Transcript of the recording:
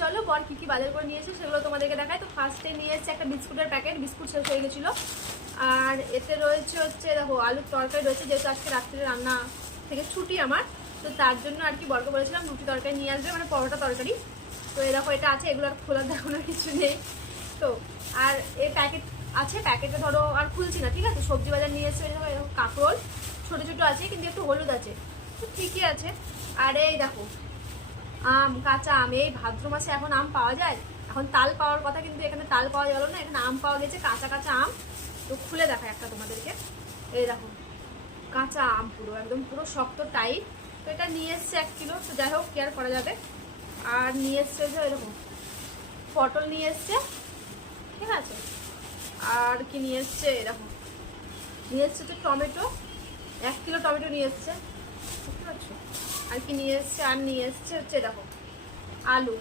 চলো বর কী কী বাজার করে নিয়েছে সেগুলো তোমাদেরকে দেখায়। তো ফার্স্টে নিয়ে এসেছে একটা বিস্কুটের প্যাকেট, বিস্কুট শেষ হয়ে গেছিলো। আর এতে রয়েছে হচ্ছে দেখো আলুর তরকারি রয়েছে, যেহেতু আজকে রাত্রে রান্না থেকে ছুটি আমার, তো তার জন্য আর কি বরকে বলেছিলাম রুটি তরকারি নিয়ে আসবে, মানে পরোটা তরকারি। তো এই দেখো এটা আছে, এগুলো আর খোলার দেখানোর কিছু নেই। তো আর এই প্যাকেট আছে, প্যাকেটে ধরো আর খুলছি না, ঠিক আছে। সবজি বাজার নিয়ে এসেছে, দেখো এরকম কাঁকরোল ছোটো ছোটো আছে, কিন্তু একটু হলুদ আছে, তো ঠিকই আছে। আর এই দেখো আম, কাঁচা আম, এই ভাদ্র মাসে এখন আম পাওয়া যায়। এখন তাল পাওয়ার কথা, কিন্তু এখানে তাল পাওয়া গেল না, এখানে আম পাওয়া গেছে, কাঁচা কাঁচা আম। তো খুলে দেখায় একটা তোমাদেরকে, এই দেখো কাঁচা আম, পুরো একদম পুরো শক্ত টাইট। তো এটা নিয়ে এসছে 1 কিলো, তো যাই হোক কেয়ার করা যাবে। আর নিয়ে এসছে যে এরকম পটল নিয়ে এসছে, ঠিক আছে। আর কি নিয়ে এসছে এরকম নিয়ে এসছে হচ্ছে টমেটো, 1 কিলো টমেটো নিয়ে এসছে, বুঝতে পারছো। আর কি নিয়ে এসছে, আর নিয়ে এসছে হচ্ছে দেখো আলু।